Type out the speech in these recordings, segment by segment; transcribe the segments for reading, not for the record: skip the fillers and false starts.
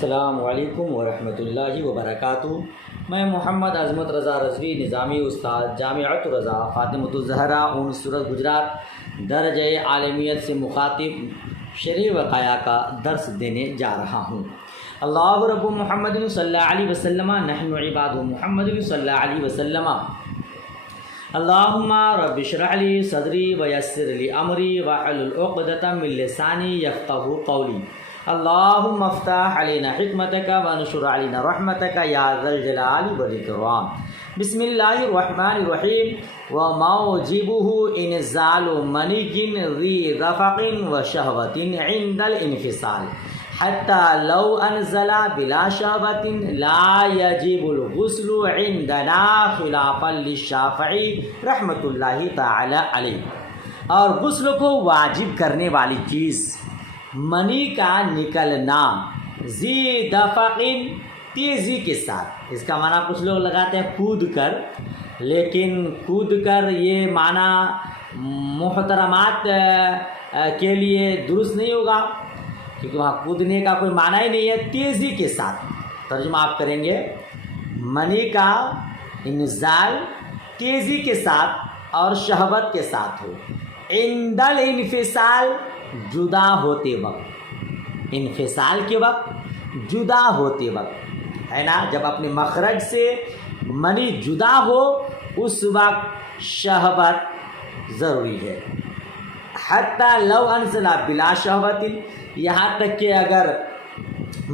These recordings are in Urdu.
السلام علیکم ورحمۃ اللہ وبرکاتہ۔ میں محمد عظمت رضا رضوی نظامی استاد جامعۃ رضا فاطمۃ الزہرا اون صورت گجرات درجہ عالمیت سے مخاطب شرعی وقایہ کا درس دینے جا رہا ہوں۔ اللہ رب محمد صلی اللہ علیہ وسلم نحن عباد محمد صلی اللہ علیہ وسلم۔ اللہم رب اشرح لی صدری ویسر لی امری واحلل عقدۃ من لسانی یفقہوا قولی۔ اللہم افتح علینا حکمتک وانشر علینا رحمتک یا ذا الجلال والاکرام۔ بسم اللہ الرحمن الرحیم۔ وموجبہ انزال منی ذی رفق وشہوۃ عند الانفصال حتی لو انزل بلا شہوۃ لا یجب الغسل عندنا خلافا للشافعی رحمۃ اللہ تعالی علیہ۔ اور غسل کو واجب کرنے والی چیز منی کا نکلنا ذی دفقن تیزی کے ساتھ، اس کا معنی کچھ لوگ لگاتے ہیں کود کر، لیکن کود کر یہ معنی محترمات کے لیے درست نہیں ہوگا، کیونکہ وہاں کودنے کا کوئی معنی ہی نہیں ہے۔ تیزی کے ساتھ ترجمہ آپ کریں گے، منی کا انزال تیزی کے ساتھ اور شہوت کے ساتھ ہو۔ عند الانفصال جدا ہوتے وقت، انفصال کے وقت، جدا ہوتے وقت ہے نا، جب اپنے مخرج سے منی جدا ہو اس وقت شہوت ضروری ہے۔ حتی لو انزل بلا شہوت، یہاں تک کہ اگر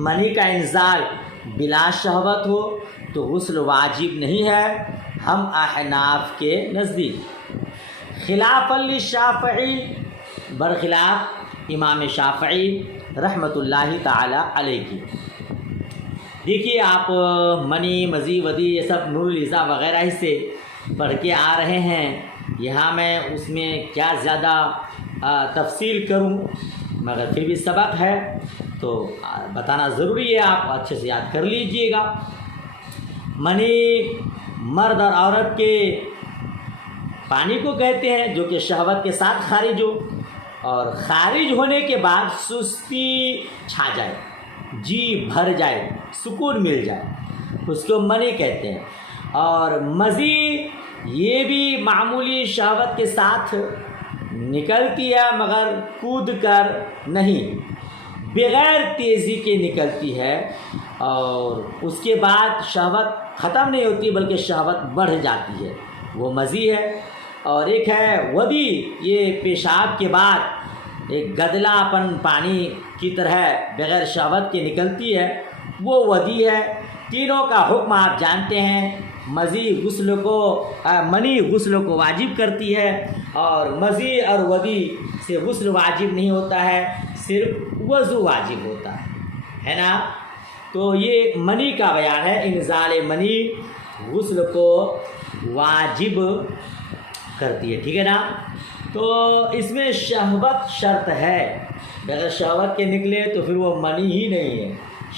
منی کا انزال بلا شہوت ہو تو غسل واجب نہیں ہے ہم احناف کے نزدیک۔ خلاف للشافعی، برخلاف امام شافعی رحمۃ اللہ تعالی علیہ کی۔ دیکھیے آپ منی مزی ودی یہ سب نور العزا وغیرہ ہی سے پڑھ کے آ رہے ہیں، یہاں میں اس میں کیا زیادہ تفصیل کروں، مگر پھر بھی سبق ہے تو بتانا ضروری ہے، آپ اچھے سے یاد کر لیجئے گا۔ منی مرد اور عورت کے پانی کو کہتے ہیں جو کہ شہوت کے ساتھ خارج ہو، اور خارج ہونے کے بعد سستی چھا جائے، جی بھر جائے، سکون مل جائے، اس کو منی کہتے ہیں۔ اور مزی یہ بھی معمولی شہوت کے ساتھ نکلتی ہے مگر کود کر نہیں، بغیر تیزی کے نکلتی ہے، اور اس کے بعد شہوت ختم نہیں ہوتی بلکہ شہوت بڑھ جاتی ہے، وہ مزی ہے۔ اور ایک ہے ودی، یہ پیشاب کے بعد ایک گدلا پن پانی کی طرح بغیر شہوت کے نکلتی ہے، وہ ودی ہے۔ تینوں کا حکم آپ جانتے ہیں، مزی غسل کو منی غسل کو واجب کرتی ہے، اور مزی اور ودی سے غسل واجب نہیں ہوتا ہے، صرف وضو واجب ہوتا ہے نا۔ تو یہ منی کا بیان ہے، انزال منی غسل کو واجب کرتی ہے، ٹھیک ہے نا۔ تو اس میں شہوت شرط ہے، اگر شہوت کے نکلے تو پھر وہ منی ہی نہیں ہے،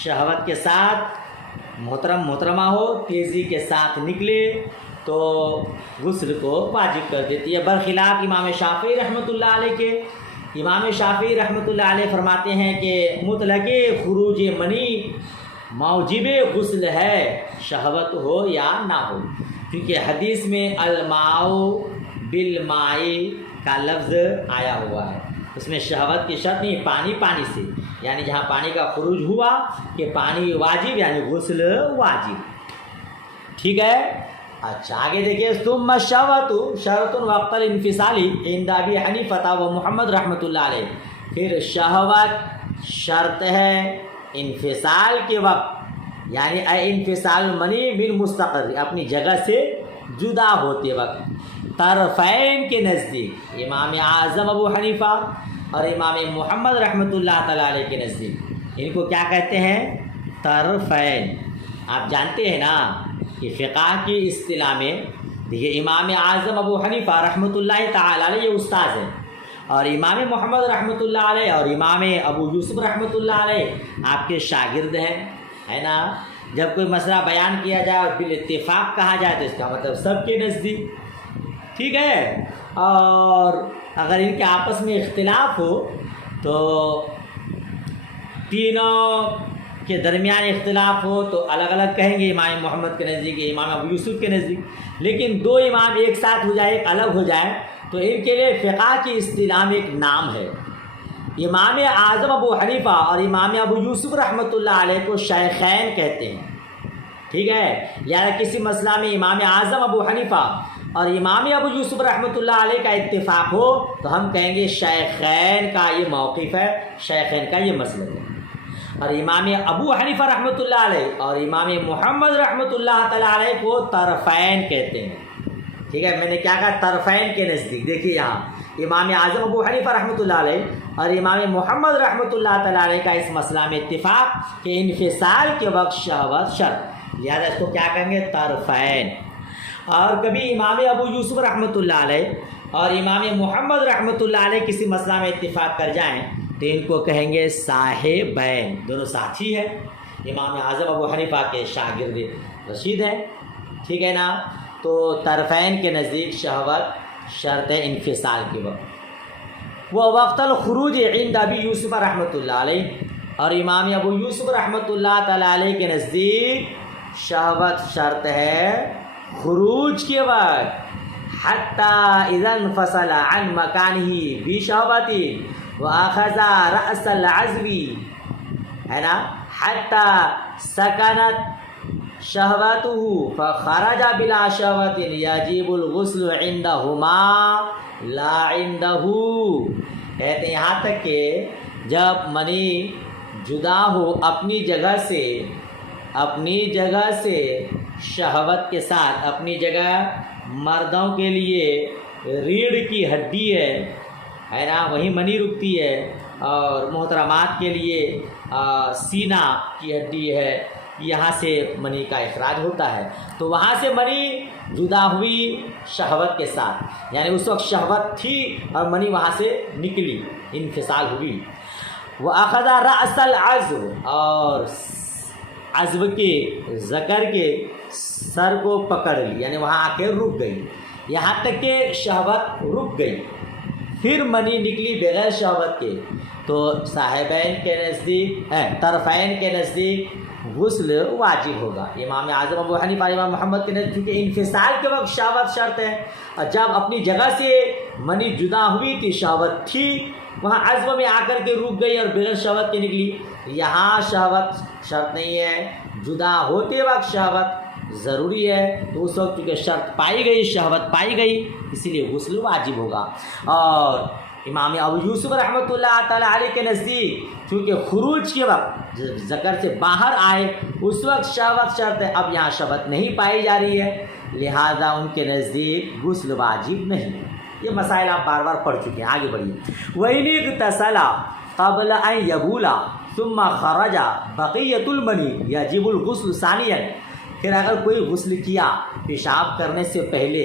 شہوت کے ساتھ محترمہ ہو، تیزی کے ساتھ نکلے تو غسل کو واجب کر دیتی ہے، برخلاف امام شافعی رحمۃ اللہ علیہ کے۔ امام شافعی رحمۃ اللہ علیہ فرماتے ہیں کہ مطلق خروج منی موجب غسل ہے، شہوت ہو یا نہ ہو، کیونکہ حدیث میں الماء بالماء کا لفظ آیا ہوا ہے، اس میں شہوت کی شرط نہیں، پانی سے، یعنی جہاں پانی کا خروج ہوا کہ پانی واجب یعنی غسل واجب، ٹھیک ہے۔ اچھا آگے دیکھیے، ثم الشہوۃ شرط وقت الانفصال عند ابی حنیفہ و محمد رحمۃ اللہ علیہ، پھر شہوت شرط ہے انفصال کے وقت، یعنی انفصال منی بالمستقر، اپنی جگہ سے جدا ہوتے وقت، طرفین کے نزدیک، امام اعظم ابو حنیفہ اور امام محمد رحمۃ اللہ تعالیٰ علیہ کے نزدیک، ان کو کیا کہتے ہیں؟ طرفین۔ آپ جانتے ہیں نا کہ فقہ کی اصطلاح میں دیکھیے، امام اعظم ابو حنیفہ رحمۃ اللہ تعالیٰ علیہ یہ استاذ ہیں، اور امام محمد رحمۃ اللہ علیہ اور امام ابو یوسف رحمۃ اللہ علیہ آپ کے شاگرد ہیں، ہے نا۔ جب کوئی مسئلہ بیان کیا جائے اور بالاتفاق کہا جائے تو اس کا مطلب سب کے نزدیک، ٹھیک ہے۔ اور اگر ان کے آپس میں اختلاف ہو تو تینوں کے درمیان اختلاف ہو تو الگ الگ کہیں گے، امام محمد کے نزدیک، امام ابو یوسف کے نزدیک، لیکن دو امام ایک ساتھ ہو جائے، ایک الگ ہو جائے تو ان کے لیے فقہ کی اصطلاح میں ایک نام ہے۔ امام اعظم ابو حنیفہ اور امام ابو یوسف رحمۃ اللہ علیہ کو شیخین کہتے ہیں، ٹھیک ہے؟ یعنی کسی مسئلہ میں امام اعظم ابو حنیفہ اور امام ابو یوسف رحمۃ اللہ علیہ کا اتفاق ہو تو ہم کہیں گے شیخین کا یہ موقف ہے، شیخین کا یہ مسلک ہے۔ اور امام ابو حنیفہ رحمۃ اللہ علیہ اور امام محمد رحمۃ اللہ تعالیٰ علیہ کو طرفین کہتے ہیں، ٹھیک ہے؟ میں نے کیا کہا؟ طرفین کے نزدیک۔ دیکھیے یہاں امام اعظم ابو حنیفہ رحمۃ اللہ علیہ اور امام محمد رحمۃ اللہ تعالیٰ علیہ کا اس مسئلہ میں اتفاق کہ انفصال کے وقت شہوت شرط، لہٰذا اس کو کیا کہیں گے؟ طرفین۔ اور کبھی امام ابو یوسف رحمۃ اللہ علیہ اور امام محمد رحمۃ اللہ علیہ کسی مسئلہ میں اتفاق کر جائیں تو ان کو کہیں گے صاحبین، دونوں ساتھی ہیں، امام اعظم ابو حنیفہ کے شاگرد رشید ہیں، ٹھیک ہے نا؟ تو طرفین کے نزدیک شہوت شرط انفصال کے وقت۔ وہ وقت الخروج عند ابی یوسف رحمۃ اللہ علیہ اور امام ابو یوسف رحمۃ اللہ تعالیٰ علیہ کے نزدیک شہوت شرط ہے خروج کے وقت، حتی اذا انفصل عن مکانہ بشہوت واخذ رأس العزو، ہے نا؟ حتی سکنت شہوتہ فخرج بلا شہوت یجب الغسل عندہما لا عندہ، کہتے ہیں یہاں تک کہ جب منی جدا ہو اپنی جگہ سے شہوت کے ساتھ، اپنی جگہ مردوں کے لیے ریڑھ کی ہڈی ہے نا، وہیں منی رکتی ہے، اور محترمات کے لیے سینہ کی ہڈی ہے، یہاں سے منی کا اخراج ہوتا ہے، تو وہاں سے منی جدا ہوئی شہوت کے ساتھ، یعنی اس وقت شہوت تھی اور منی وہاں سے نکلی، انفصال ہوئی۔ وَأَخَذَ رَأْسَ الْعَزْوِ، اور عزو کے ذکر کے سر کو پکڑ لی، یعنی وہاں آ کے رک گئی، یہاں تک کہ شہوت رک گئی، پھر منی نکلی بغیر شہوت کے، تو صاحبین کے نزدیک، طرفین کے نزدیک غسل واجب ہوگا۔ امام اعظم ابو حنیفہ امام محمد کے نزدیک انفصال کے وقت شہوت شرط ہے، اور جب اپنی جگہ سے منی جدا ہوئی تھی، شہوت تھی، وہاں عزم میں آ کر کے رک گئی اور بغیر شہوت کے نکلی، یہاں شہوت شرط نہیں ہے، جدا ہوتے وقت شہوت ضروری ہے، تو اس وقت چونکہ شرط پائی گئی، شہوت پائی گئی، اسی لیے غسل واجب ہوگا۔ اور امام ابو یوسف رحمۃ اللہ تعالیٰ علیہ کے نزدیک چونکہ خروج کے وقت ذکر سے باہر آئے اس وقت شہوت شرط ہے، اب یہاں شہوت نہیں پائی جا رہی ہے، لہذا ان کے نزدیک غسل واجب نہیں۔ یہ مسائل آپ بار بار پڑھ چکے ہیں، آگے بڑھیے۔ وَإِنِ اغْتَسَلَ قَبْلَ أَن يَبُولَ ثُمَّ خَرَجَ بَقِيَّةُ الْمَنِيِّ يَجِبُ الْغُسْلُ ثَانِيًا، پھر اگر کوئی غسل کیا پیشاب کرنے سے پہلے،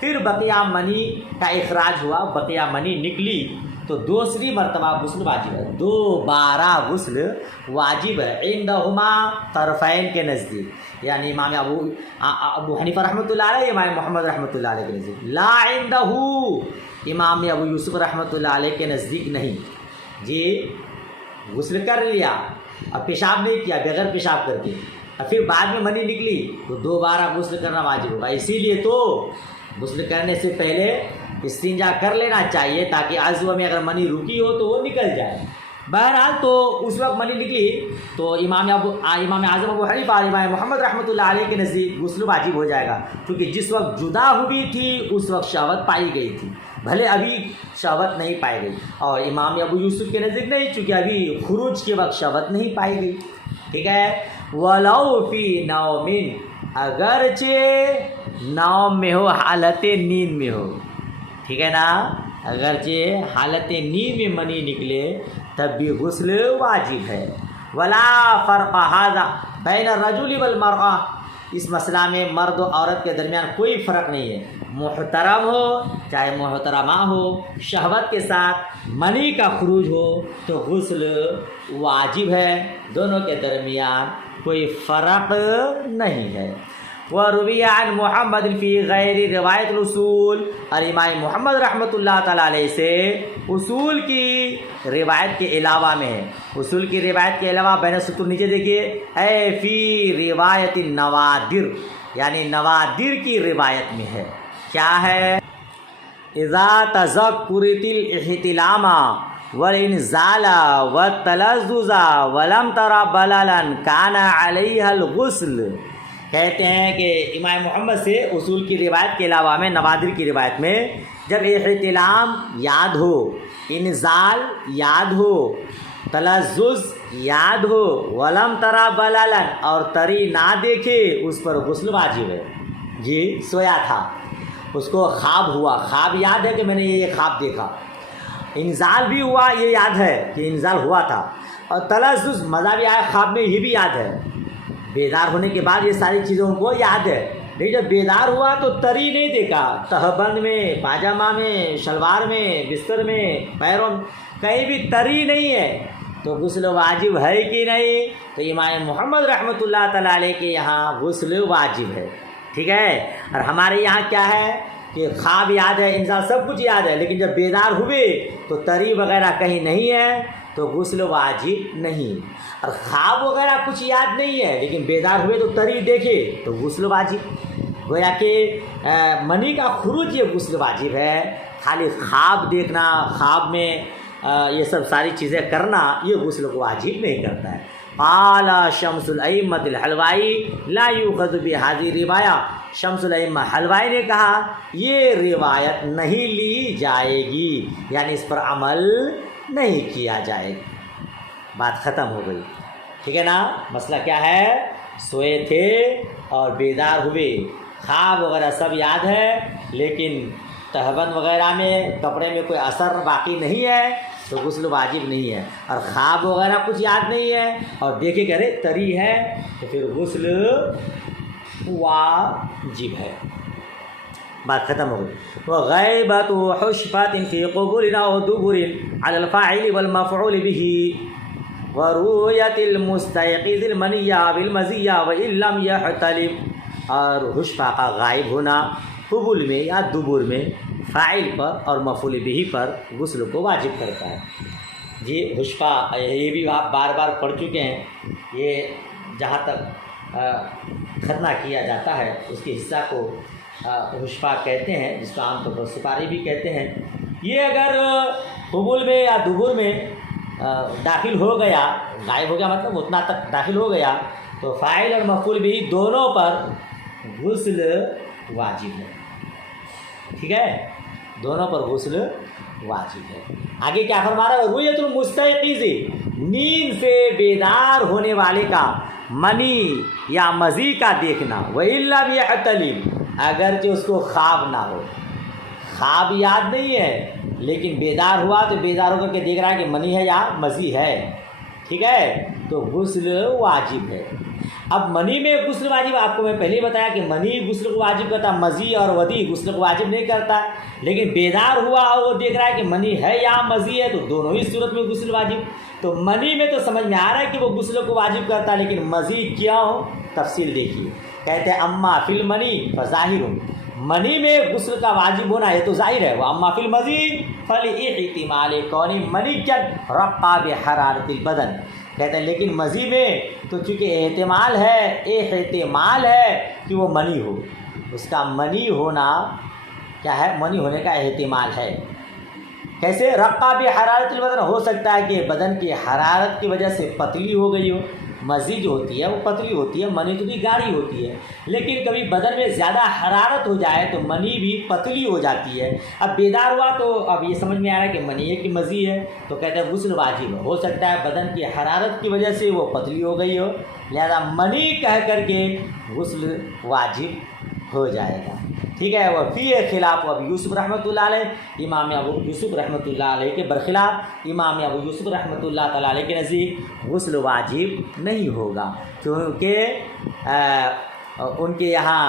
پھر بقیہ منی کا اخراج ہوا، بقیہ منی نکلی، تو دوسری مرتبہ غسل واجب ہے، دوبارہ غسل واجب ہے، عندہما طرفین کے نزدیک، یعنی امام ابو حنیفہ رحمۃ اللہ علیہ، امام محمد رحمۃ اللہ علیہ کے نزدیک، لا عندہ امام ابو یوسف رحمۃ اللہ علیہ کے نزدیک نہیں۔ جی غسل کر لیا، اب پیشاب نہیں کیا، بغیر پیشاب کر کے، اور پھر بعد میں منی نکلی، تو دوبارہ غسل کرنا واجب ہوگا۔ اسی لیے تو غسل کرنے سے پہلے استنجا کر لینا چاہیے، تاکہ عضو میں اگر منی رکی ہو تو وہ نکل جائے۔ بہرحال تو اس وقت منی نکلی تو امام اعظم ابو حنیفہ اور امام محمد رحمۃ اللہ علیہ کے نزدیک غسل واجب ہو جائے گا، کیونکہ جس وقت جدا ہوئی تھی اس وقت شہوت پائی گئی تھی، بھلے ابھی شہوت نہیں پائی گئی، اور امام ابو یوسف کے نزدیک نہیں، چونکہ ابھی خروج کے وقت شہوت نہیں پائی گئی، ٹھیک ہے۔ وَلَوْ فِي نَوْمٍ، اگرچہ نوم میں ہو، حالت نیند میں ہو، ٹھیک ہے نا، اگرچہ حالت نیند میں منی نکلے تب بھی غسل واجب ہے۔ ولا فرق هذا بین الرجل والمرأة، اس مسئلہ میں مرد و عورت کے درمیان کوئی فرق نہیں ہے، محترم ہو چاہے محترمہ ہو، شہوت کے ساتھ منی کا خروج ہو تو غسل واجب ہے، دونوں کے درمیان کوئی فرق نہیں ہے۔ وروی عن محمد فی غیر روایت الاصول، اور امام محمد رحمۃ اللہ تعالیٰ علیہ سے اصول کی روایت کے علاوہ میں ہے، اصول کی روایت کے علاوہ بین السطور نیچے دیکھیے، اے فی روایت النوادر، یعنی نوادر کی روایت میں ہے، کیا ہے؟ اذا تذکرت الاحتلام والانزال والتلذذ ولم تر بللا کان علیہ الغسل، کہتے ہیں کہ امام محمد سے اصول کی روایت کے علاوہ میں نوادر کی روایت میں جب احتلام یاد ہو، انزال یاد ہو، تلذذ یاد ہو، ولم ترا بلالن اور تری نہ دیکھے، اس پر غسل واجب ہے۔ جی سویا تھا، اس کو خواب ہوا، خواب یاد ہے کہ میں نے یہ خواب دیکھا، انزال بھی ہوا یہ یاد ہے کہ انزال ہوا تھا، اور تلذذ مزہ بھی آیا خواب میں یہ بھی یاد ہے، بیدار ہونے کے بعد یہ ساری چیزیں ان کو یاد ہے، لیکن جب بیدار ہوا تو تری نہیں دیکھا، تہبند میں، پاجامہ میں، شلوار میں، بستر میں، پیروں میں، کہیں بھی تری نہیں ہے، تو غسل واجب ہے کہ نہیں؟ تو امام محمد رحمۃ اللہ تعالیٰ علیہ کے یہاں غسل واجب ہے، ٹھیک ہے۔ اور ہمارے یہاں کیا ہے کہ خواب یاد ہے، انسان سب کچھ یاد ہے، لیکن جب بیدار ہوئے تو تری وغیرہ کہیں نہیں ہے تو غسل واجب نہیں، اور خواب وغیرہ کچھ یاد نہیں ہے لیکن بیدار ہوئے تو تری دیکھے تو غسل واجب، گویا کہ منی کا خروج یہ غسل واجب ہے، خالی خواب دیکھنا، خواب میں یہ سب ساری چیزیں کرنا یہ غسل کو واجب نہیں کرتا ہے۔ قال شمس الائمۃ الحلوائی لا یؤخذ بہذہ روایہ، شمس الائمہ حلوائی نے کہا یہ روایت نہیں لی جائے گی، یعنی اس پر عمل نہیں کیا جائے گا، بات ختم ہو گئی، ٹھیک ہے نا۔ مسئلہ کیا ہے؟ سوئے تھے اور بیدار ہوئے، خواب وغیرہ سب یاد ہے لیکن تہبند وغیرہ میں کپڑے میں کوئی اثر باقی نہیں ہے تو غسل واجب نہیں ہے، اور خواب وغیرہ کچھ یاد نہیں ہے اور دیکھے کہ ارے تری ہے تو پھر غسل واجب ہے، بات ختم ہو گئی۔ وغیبت حشفۃ فی قبول او دبر علی الفاعل والمفعول به ورؤیت المستيقظ المنی بالمزی وان لم یحتلم، اور حشفہ کا غائب ہونا قبول میں یا دبر میں فاعل پر اور مفعول به پر غسل کو واجب کرتا ہے۔ جی حشفہ یہ بھی آپ بار بار پڑھ چکے ہیں، یہ جہاں تک ختنہ کیا جاتا ہے اس کے حصہ کو حشفہ کہتے ہیں، جس کو عام طور پر سپاری بھی کہتے ہیں۔ یہ اگر قبول میں یا دبر میں داخل ہو گیا، غائب ہو گیا مطلب اتنا تک داخل ہو گیا، تو فاعل اور مفعول بھی دونوں پر غسل واجب ہے، ٹھیک ہے، دونوں پر غسل واجب ہے۔ آگے کیا فرما رہا ہے؟ رؤیت المستيقظ، نیند سے بیدار ہونے والے کا منی یا مزی کا دیکھنا، وَإِن لَّمْ يَحْتَلِمْ، اگرچہ اس کو خواب نہ ہو، خواب یاد نہیں ہے لیکن بیدار ہوا تو بیدار ہو کر کے دیکھ رہا ہے کہ منی ہے یا مزی ہے، ٹھیک ہے، تو غسل واجب ہے۔ اب منی میں غسل واجب، آپ کو میں پہلے ہی بتایا کہ منی غسل کو واجب کرتا، مزی اور ودی غسل کو واجب نہیں کرتا، لیکن بیدار ہوا اور وہ دیکھ رہا ہے کہ منی ہے یا مزی ہے تو دونوں ہی صورت میں غسل واجب۔ تو منی میں تو سمجھ میں آ رہا ہے کہ وہ غسل کو واجب کرتا ہے، لیکن مزی کیوں؟ تفصیل دیکھیے، کہتے ہیں اما فی المنی فظاہر، منی میں غسل کا واجب ہونا یہ تو ظاہر ہے، وہ اما فی المزی فلاحتمال کون منی کیا رقا بحرارت البدن، کہتے ہیں لیکن مزی میں تو چونکہ احتمال ہے کہ وہ منی ہو، اس کا منی ہونا کیا ہے؟ منی ہونے کا احتمال ہے۔ کیسے؟ رقا بحرارت البدن، ہو سکتا ہے کہ بدن کی حرارت کی وجہ سے پتلی ہو گئی ہو، مزی جو ہوتی ہے وہ پتلی ہوتی ہے، منی تو بھی گاڑھی ہوتی ہے، لیکن کبھی بدن میں زیادہ حرارت ہو جائے تو منی بھی پتلی ہو جاتی ہے۔ اب بیدار ہوا تو اب یہ سمجھ میں آ رہا ہے کہ منی ہے کہ مزی ہے، تو کہتے ہیں غسل واجب ہے، ہو سکتا ہے بدن کی حرارت کی وجہ سے وہ پتلی ہو گئی ہو، لہذا منی کہہ کر کے غسل واجب ہو جائے گا، ٹھیک ہے۔ وہ فی خلاف ابو یوسف رحمۃ اللہ علیہ، امام ابو یوسف رحمۃ اللہ علیہ کے برخلاف امام ابو یوسف رحمۃ اللہ تعالیٰ علیہ کے نزدیک غسل واجب نہیں ہوگا، کیونکہ ان کے یہاں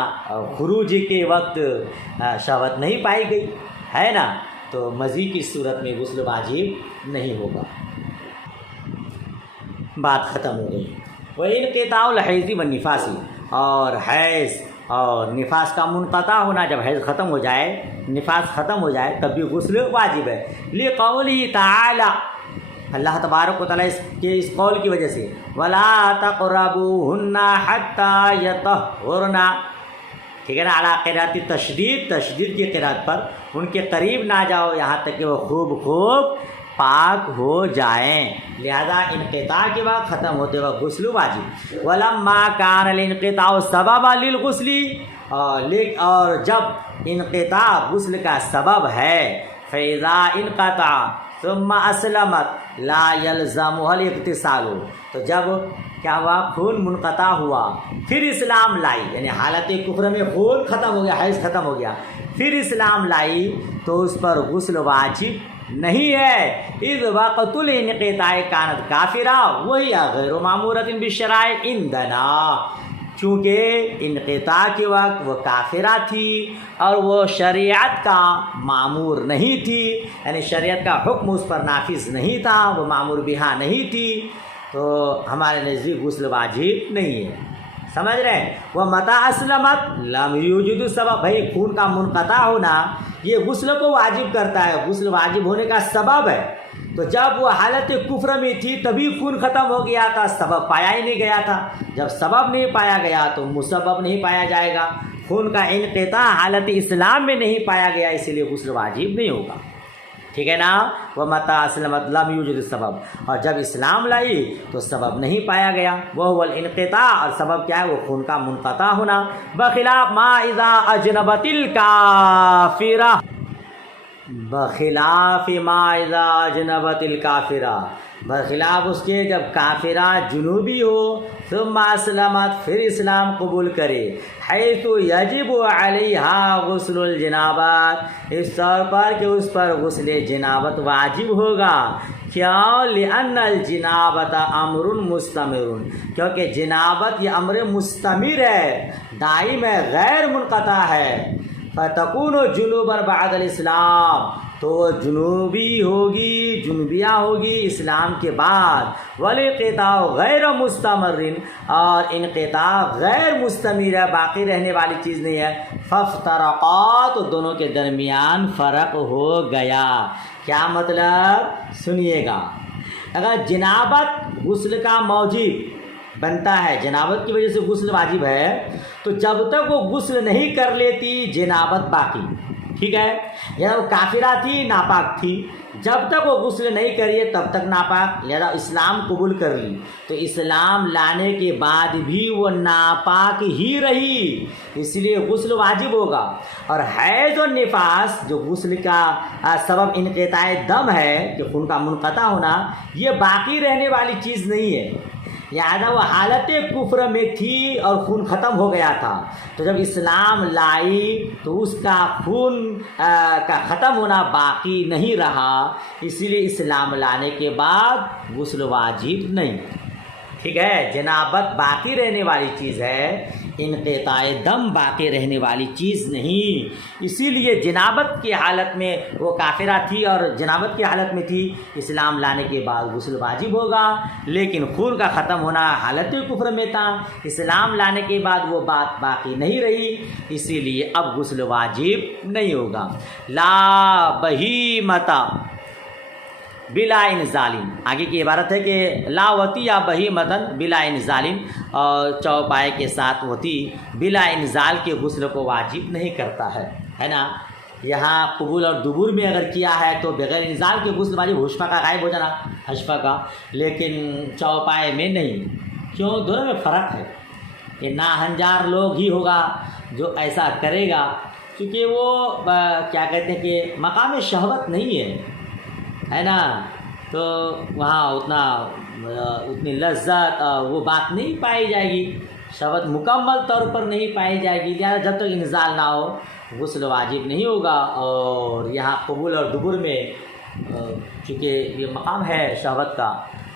خروج کے وقت شہوت نہیں پائی گئی ہے نا، تو مزی کی صورت میں غسل واجب نہیں ہوگا، بات ختم ہو گئی۔ وہ انقطاع الحیض والنفاس، اور حیض اور نفاس کا منقطع ہونا، جب حیض ختم ہو جائے، نفاس ختم ہو جائے تب بھی غسل واجب ہے، لقولہ تعالی، اللہ تبارک و تعالیٰ اس قول کی وجہ سے، وَلَا تَقْرَبُوهُنَّ حَتَّى يَطَهُّرْنَ، ٹھیک ہے نا، علی قراءۃ تشدید کی قراءت پر، ان کے قریب نہ جاؤ یہاں تک کہ وہ خوب پاک ہو جائیں، لہذا انقطاع کے بعد ختم ہوتے وقت غسل واجب۔ وَلَمَّا كَانَ الْانْقِطَاعُ سَبَبًا لِلْغُسْلِ، اور جب انقطاع غسل کا سبب ہے، فَإِذَا انقطع ثم اسلمت لا يلزمها الاغتسال، تو جب کیا ہوا، خون منقطع ہوا، پھر اسلام لائی، یعنی حالت کفر میں خون ختم ہو گیا، حیض ختم ہو گیا، پھر اسلام لائی تو اس پر غسل واجب نہیں ہے۔ اذ وقت الانقطاع کانت کافرہ وہی غیر معمورۃ بالشرائع عندنا، چونکہ انقطاع کے وقت وہ کافرہ تھی اور وہ شریعت کا معمور نہیں تھی، یعنی شریعت کا حکم اس پر نافذ نہیں تھا، وہ معمور بہا نہیں تھی، تو ہمارے نزدیک غسل واجب نہیں ہے، سمجھ رہے ہیں۔ وہ متى اسلمت لم یوجد سبب، بھائی خون کا منقطع ہونا یہ غسل کو واجب کرتا ہے، غسل واجب ہونے کا سبب ہے، تو جب وہ حالت کفر میں تھی تبھی خون ختم ہو گیا تھا، سبب پایا ہی نہیں گیا تھا، جب سبب نہیں پایا گیا تو مسبب نہیں پایا جائے گا، خون کا انقطاع حالت اسلام میں نہیں پایا گیا، اسی لیے غسل واجب نہیں ہوگا، ٹھیک ہے نا۔ وَمَتَى أَسْلَمَتْ لَمْ يُوجِدِ السَّبَب، اور جب اسلام لائی تو سبب نہیں پایا گیا، وَهُوَ الْانْقِطَاعُ، اور سبب کیا ہے، وہ خون کا منقطع ہونا، بخلاف ما اذا اجنبت الکافرہ، بخلاف ما اذا اجنبت الکافرہ، برخلاف اس کے جب کافرہ جنوبی ہو، ثم اسلمت، پھر اسلام قبول کرے، حیث یجب علیہا غسل الجنابت، اس طور پر کہ اس پر غسل جنابت واجب ہوگا، کیوں، لأن الجنابت امر مستمر، کیونکہ جنابت یہ امر مستمر ہے، دائم ہے، غیر منقطع ہے، فتکون جنوبا بعد الاسلام، تو جنوبی ہوگی، جنوبیہ ہوگی اسلام کے بعد، والانقطاع غیر مستمر، اور انقطاع غیر مستمر ہے، باقی رہنے والی چیز نہیں ہے، فافترقا، تو دونوں کے درمیان فرق ہو گیا، کیا مطلب، سنیے گا، اگر جنابت غسل کا موجب بنتا ہے، جنابت کی وجہ سے غسل واجب ہے، تو جب تک وہ غسل نہیں کر لیتی جنابت باقی، ٹھیک ہے، یا وہ کافرہ تھی، ناپاک تھی، جب تک وہ غسل نہیں کریے تب تک ناپاک، لہذا اسلام قبول کر لی تو اسلام لانے کے بعد بھی وہ ناپاک ہی رہی، اس لیے غسل واجب ہوگا۔ اور حیض و نفاس جو غسل کا سبب انقطاع دم ہے کہ خون کا منقطع ہونا، یہ باقی رہنے والی چیز نہیں ہے، لہٰذا وہ حالت کفر میں تھی اور خون ختم ہو گیا تھا، تو جب اسلام لائی تو اس کا خون کا ختم ہونا باقی نہیں رہا، اسی لیے اسلام لانے کے بعد غسل واجب نہیں، ٹھیک ہے۔ جنابت باقی رہنے والی چیز ہے، انقطاع دم باقی رہنے والی چیز نہیں، اسی لیے جنابت کی حالت میں وہ کافرہ تھی اور جنابت کی حالت میں تھی، اسلام لانے کے بعد غسل واجب ہوگا، لیکن خون کا ختم ہونا حالت کفر میں تھا، اسلام لانے کے بعد وہ بات باقی نہیں رہی، اسی لیے اب غسل واجب نہیں ہوگا۔ لا بہیمۃ بلا انزال، آگے کی عبارت ہے کہ لا وتی یا بہیمتن بلا انزال، اور چوپائے کے ساتھ وتی بلا انزال کے غسل کو واجب نہیں کرتا ہے نا۔ یہاں قبول اور دبور میں اگر کیا ہے تو بغیر انزال کے غسل واجب، حشفہ کا غائب ہو جانا، حشفہ کا، لیکن چوپائے میں نہیں، کیوں، دونوں میں فرق ہے، یہ ناہنجار لوگ ہی ہوگا جو ایسا کرے گا، کیونکہ وہ کیا کہتے ہیں کہ مقام شہوت نہیں ہے نا، تو وہاں اتنی لذت وہ بات نہیں پائی جائے گی، شہوت مکمل طور پر نہیں پائی جائے گی، لہٰذا جب تک انزال نہ ہو غسل واجب نہیں ہوگا۔ اور یہاں قبول اور دبر میں چونکہ یہ مقام ہے شہوت کا،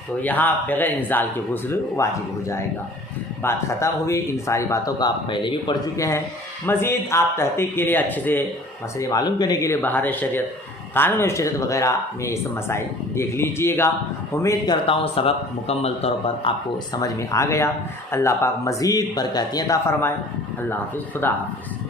تو یہاں بغیر انزال کے غسل واجب ہو جائے گا۔ بات ختم ہوئی، ان ساری باتوں کو آپ پہلے بھی پڑھ چکے ہیں، مزید آپ تحقیق کے لیے اچھے سے مسئلے معلوم کرنے کے لیے بہار شریعت قانون و شریعت وغیرہ میں یہ سب مسائل دیکھ لیجئے گا۔ امید کرتا ہوں سبق مکمل طور پر آپ کو سمجھ میں آ گیا۔ اللہ پاک مزید برکاتیں عطا فرمائے۔ اللہ حافظ، خدا حافظ۔